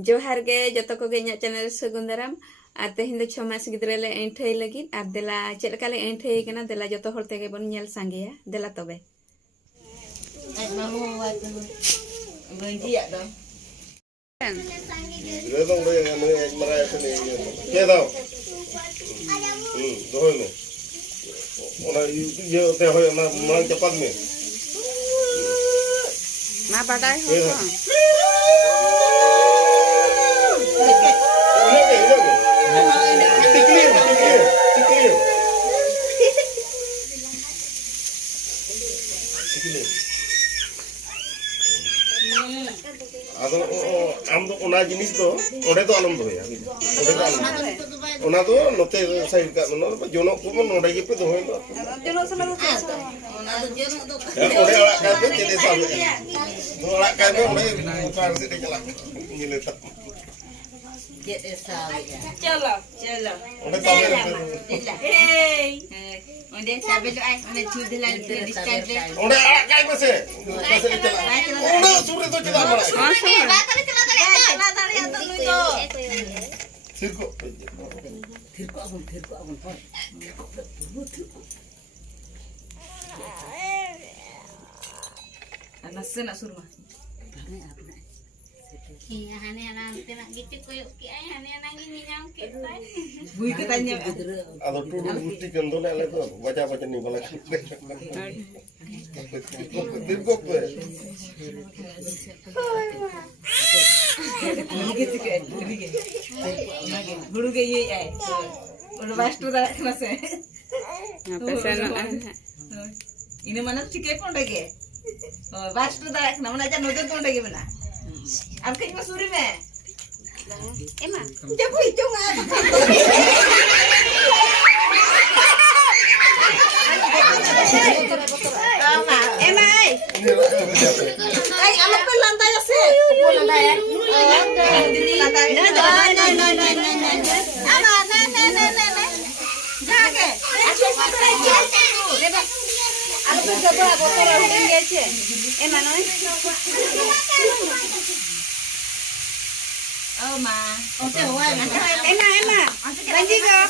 जोहार गे जतो को गे चैनल सगुन दाराम और तेहन दो 6 मास गिद्रा ले एंठै लगी और देला चेद लका ले एंठै कना देला जतो हर तेगे बन नेल सांगेया देला तबे मा बाडाय हो आम तो ओना जिनिस तो ओडे तो आलम दोया ओना तो नोते साइड का नो जोनो को नोडे के पे दोय नो जोनो सला ओना तो जोनो तो ओडे अड़ा का पे चेदे साबे तो अड़ा का पे ओडे कार से चला मिले तक चेदे साबे चलो चलो ओडे साबे ए ओडे साबे तो आई ओडे छुदे ला डिस्काउंट दे ओडे अड़ा का पे से चला ओडे सुरे तो चला बड़ा Circo abang anak senak surma iya hane nanti nak gitu koyo ki ay hane nang ini nyam ki bui katanya ado tuh bukti kan dole le to baca ni bola circo ko guru ke ye ay udah bastu dah kena se apa sana ini mana tiket pun lagi bastu dah kena mana aja nojor pun lagi mana अब कहीं मसूरी में एमा जब कोई चुंगा एमा आई अलग पे lantai से ऊपर lantai है lantai ना जाके अलग पे जब बोतल उठें गए थे एमा नोई Oh ma, oke wah. Emma, lanjut kok.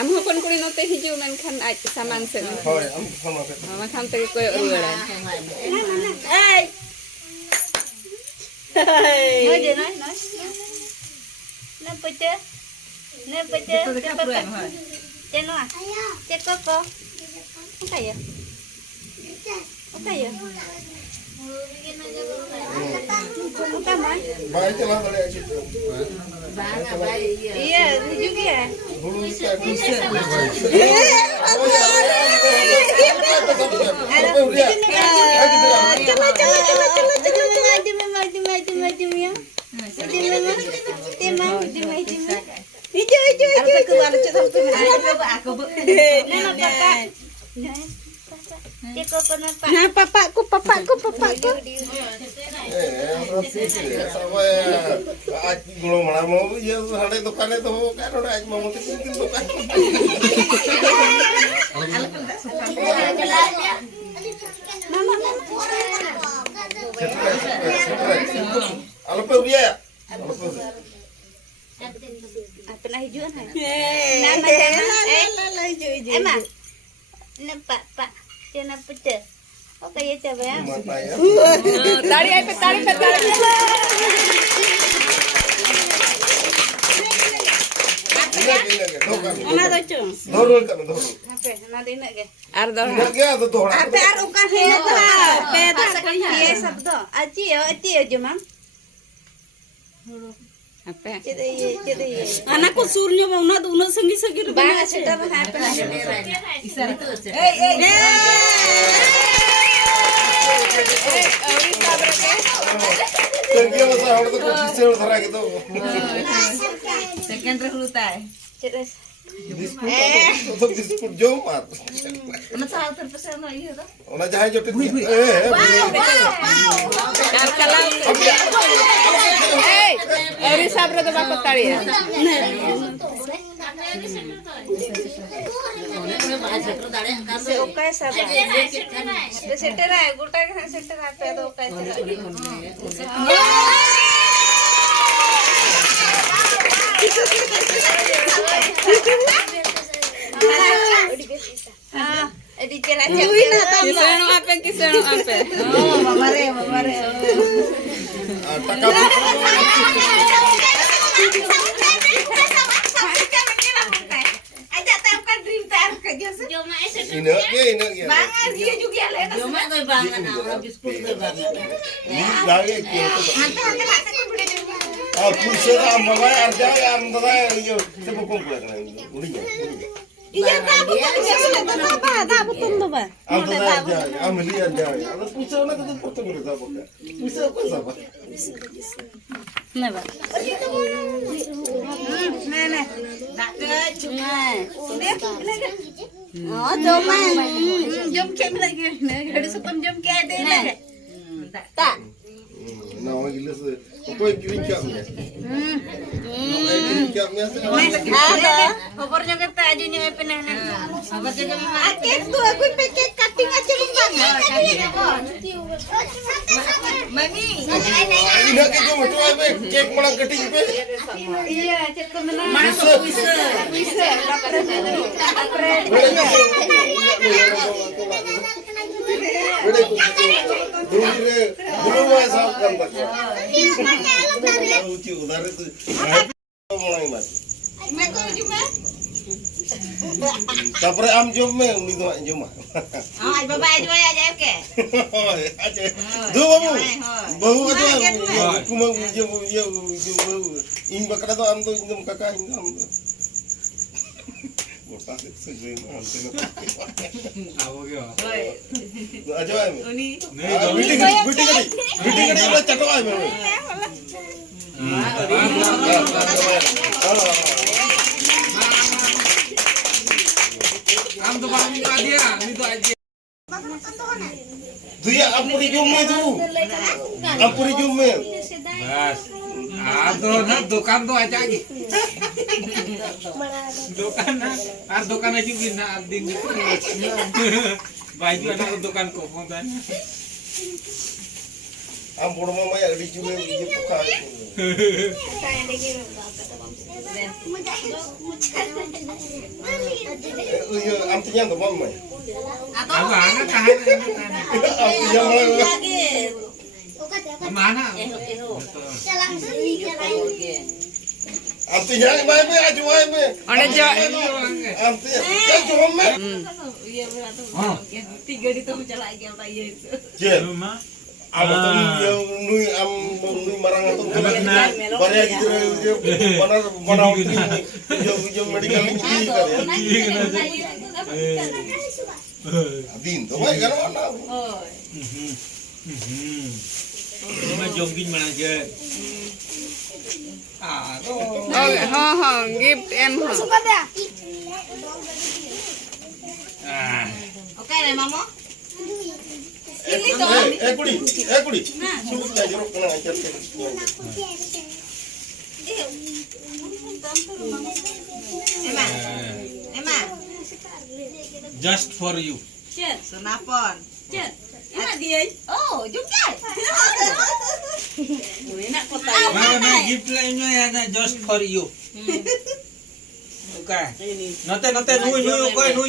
Am hukun kulin ote hiju menkan aj saman sen. Oh, am sama set. Makan te koyo ulan. Hey. Noi je noi. Na pece. Ceno ah. Cek koko. Oke ya. Baik telah balik situ. Iya, juga ya. Nah, papakku. Belum lama ya ada dukaan itu kan udah aja mau mungkin dukaan. Alpe udah ya? Pernah hijuan hai? Nama hijau. Emang? Pak. Jangan pecah. Oke ya coba ya. Tari. Mana tu cung? Dorul. Apa? Nanti nak ke? Ardo. Apa arukan hina tu? Beda. Iya sabdo. Aci ya cuma. Apa? Cedai. Anakku surnya mau nak unak sengi. Bang, sudah apa? Isar tu. Second terhulutai. Terus. Disput Jumat. Mana sahal terpesona iya tu? Ona jahay jotet. Kalau ᱫᱚ ᱵᱟᱠᱚ ᱛᱟᱲᱤᱭᱟ ᱥᱮ ᱚᱠᱟᱭ ᱥᱟᱵᱟ ᱥᱮᱴᱮᱨᱟᱭ ᱜᱚᱴᱟ ᱜᱮ ᱦᱟᱸᱜ ᱥᱮᱴᱮᱨᱟᱭ ᱯᱮ ᱫᱚ ᱚᱠᱟᱭ Di cerah kiseno apa? Oh, babare. Ajak tempel dream tar ke Jose. Inak ya. Bangan dia juga lena. Joma tuh banget, orang biskut tuh banget. Lagi gitu. Ah, pusat amala arja am tada yo tebo kumpul kan. Ulinya. Iya, tak betul tuh, Pak. Am tada arja, am li arja. Ada pusat na tuh potong gitu apa kan. Pusat apa sama? Nah, Pak. Nah. Tak ke cuma. Oh, cuma. Jom ke lagi. Ada sepam jom ke ada lagi. Tak. Nah, gilas. Kau kirim kiamnya. Kiamnya Ada. Kopornya kata ajunya pernah. Apa sih kamu? Akek tuh aku pakai cutting aja bang. Mami. Ini kita mau coba kek mana cutting pe? Iya, cek kemenangan. Bisa. Belum masuk kan tak? Lucu, dari itu. Mulai mas. Tapre am jom me, uni tu jom mah. Oh, bapak aja aja ke. Dua babu, babu aja. Kumang jom babu. Ini bakal tu am tu jom kakak ini am tu. Botas segera am tu. Apa kau? Aja am. Uni. Biting kali lah catok am. Am tu bang dia, itu aja. Tu ya ampuri jume tu. Ampuri jume. Bas. Aduh, nah dukan tu aja lagi. Dukan nah, dukan aja gina adin. Baju anak dukan kopotan. Ampur mama ya di jume dia buka. Iya, amtinya tu mama. Apa anak tahan. Amtinya mama. Mana? Amtinya mama aja mama. Ada jo. Amtinya, kan jume. Tiga di tahu celak lagi apa ya itu. Jen. Apa tu yang nui marang tu barya gitu mana utri yang medical ini kan ya. Adin tu baik kan mana? Cuma jogging mana aja. Gift and Oke deh, Mama. Kudi. Sulit aja rok kena ajar ke. Emma. Just for you. Cet, senapon. Cet. Emma dia. Oh, juga. Enak kota. Mana gift lainnya ya na just for you. Oke. Nate nui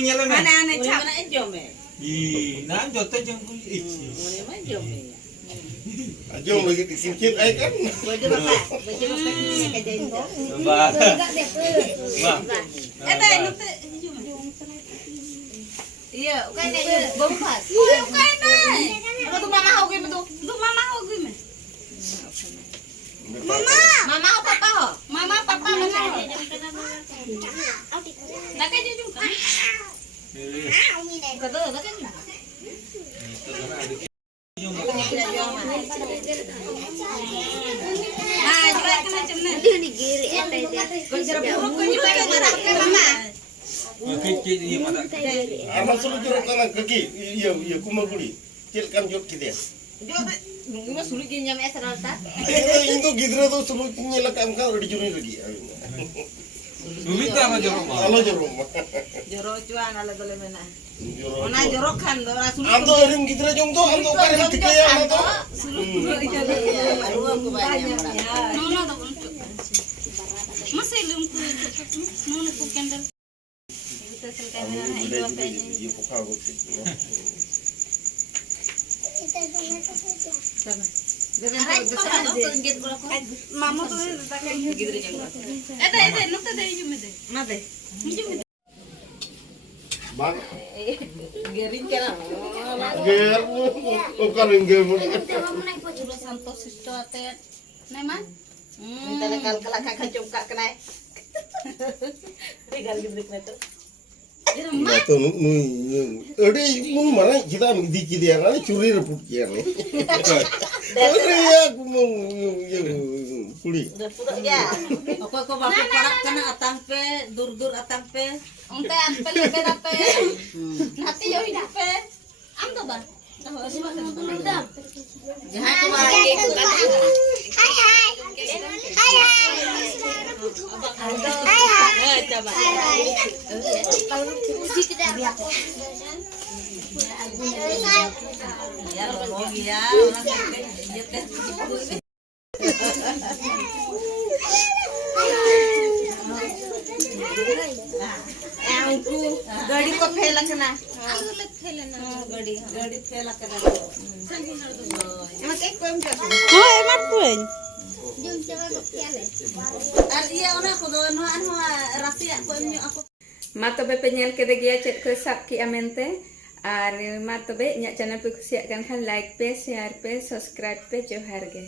nyala na. Mana cap. Ih, nah jote jeng kulit. Aja lagi disincit ai kan. Baju bapak kerjain tu. Bah. Nute. Iya, ukai na. Bompas. Iya, ukai na. Ano tu mama ho gim tu? Tu mama ho gim. Mama ho papa ho? Mama papa mana ho? Nakai jujung kan? Kata nakai jujung. Nah, juga kena cemna. Dia digiri ada. Kau jerap juga kena mama. Kecil dia mata. Anak suruh jeruk kanan kaki. Iya kuma kudi. Cil kan jok kita. Nunggu mah sulit dia nyampe serata. Ini tuh gidra tuh sebelum nyelak MK udah dijurin lagi. Minta sama jorok mah. Halo jorok mah. Jorok cuan ala boleh mana. Jorok. Ona jorok kan orang sulit. Ando erim gidra jong tuh ando karim tiga ya ando tuh. Aduh aku banyak. Nono ada untuk. Masih belum nono ku kendal. Kita selesai dengan itu apa ini? Iya pokoknya gue sih. Mama tuh pakai gitu aja. Nukta dari jume deh. Mate. Bang, Gerin kena. ger, bukan ger. Santos itu ate. Neman? Minta lekal kakak cungkak kena. Regal gibrik na to. Nah tuh udah mau mana kita dikit yang ada curi rebut ya nih. Udah ya aku mau kuli. Udah pura ya. Ako bapak parak kena atang pe, dur atang pe. Unte ampe lebe dape. Nati yo dape. Am to ba? Jahat ko lagi ko kata. Coba. Ya, mau ya, गाड़ी को फैला कना गाड़ी फैला कना एमा के कोम का Oh, emak tuh. ar iya ona ko do no an ho rasia ko emyo ako Ma tobe penyel ke degia chat ke sap ki amente. Ar ma tobe nyak channel pe kusiakan kan like pe, share pe, subscribe pe, johar ge.